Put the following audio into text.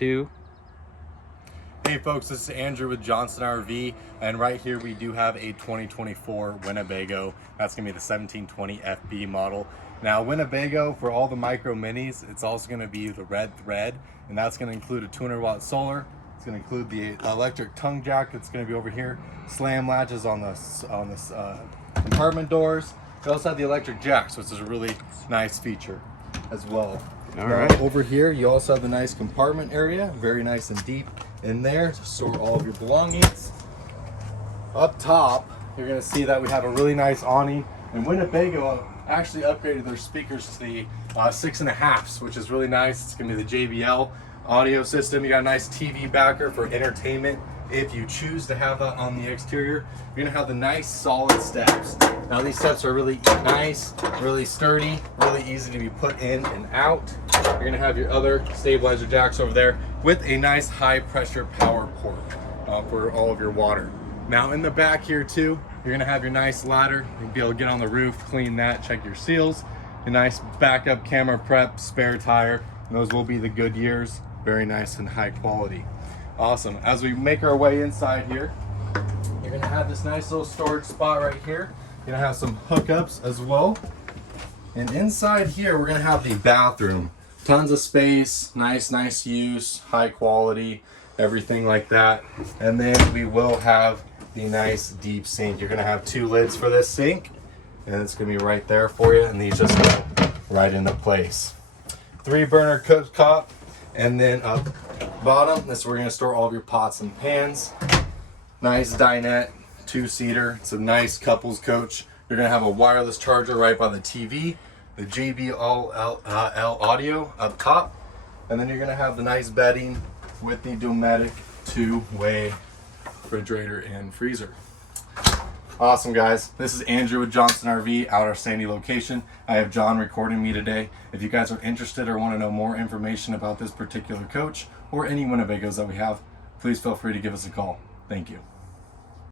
2. Hey folks, this is Andrew with Johnson RV, and right here we do have a 2024 Winnebago. That's going to be the 1720 FB model. Now Winnebago, for all the Micro Minis, it's also going to be the red thread, and that's going to include a 200-watt solar. It's going to include the electric tongue jack that's going to be over here, slam latches on the compartment doors. We also have the electric jacks, which is a really nice feature as well. All right. Over here you also have the nice compartment area, very nice and deep in there to store all of your belongings. Up top, you're going to see that we have a really nice awning, and Winnebago actually upgraded their speakers to the 6.5s, which is really nice. It's going to be the JBL audio system. You got a nice TV backer for entertainment. If you choose to have that on the exterior, you're going to have the nice solid steps. Now these steps are really nice, really sturdy, really easy to be put in and out. You're going to have your other stabilizer jacks over there with a nice high pressure power port for all of your water. Now in the back here too, you're going to have your nice ladder. You'll be able to get on the roof, clean that, check your seals. A nice backup camera prep, spare tire. And those will be the Goodyears. Very nice and high quality. Awesome. As we make our way inside here, you're going to have this nice little storage spot right here. You're going to have some hookups as well. And inside here, we're going to have the bathroom. Tons of space, nice use, high quality, everything like that. And then we will have the nice deep sink. You're going to have 2 lids for this sink, and it's going to be right there for you, and these just go right into place. 3-burner cooktop, and then up bottom, this is where we're going to store all of your pots and pans. Nice dinette, 2-seater. It's a nice couples coach. You're going to have a wireless charger right by the TV, the JBL audio up top, and then you're going to have the nice bedding with the Dometic 2-way refrigerator and freezer. Awesome, guys. This is Andrew with Johnson RV out our Sandy location. I have John recording me today. If you guys are interested or want to know more information about this particular coach or any Winnebagos that we have, please feel free to give us a call. Thank you.